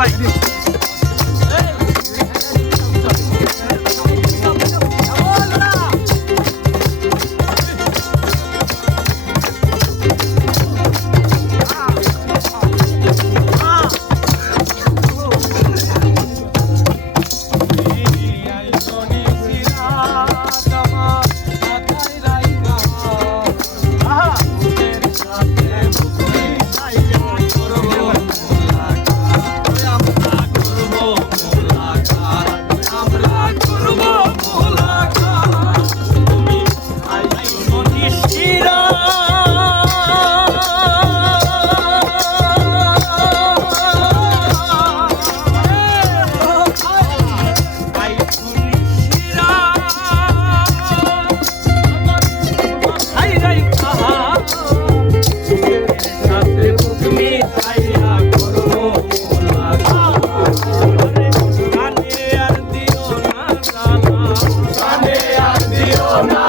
like. চিরা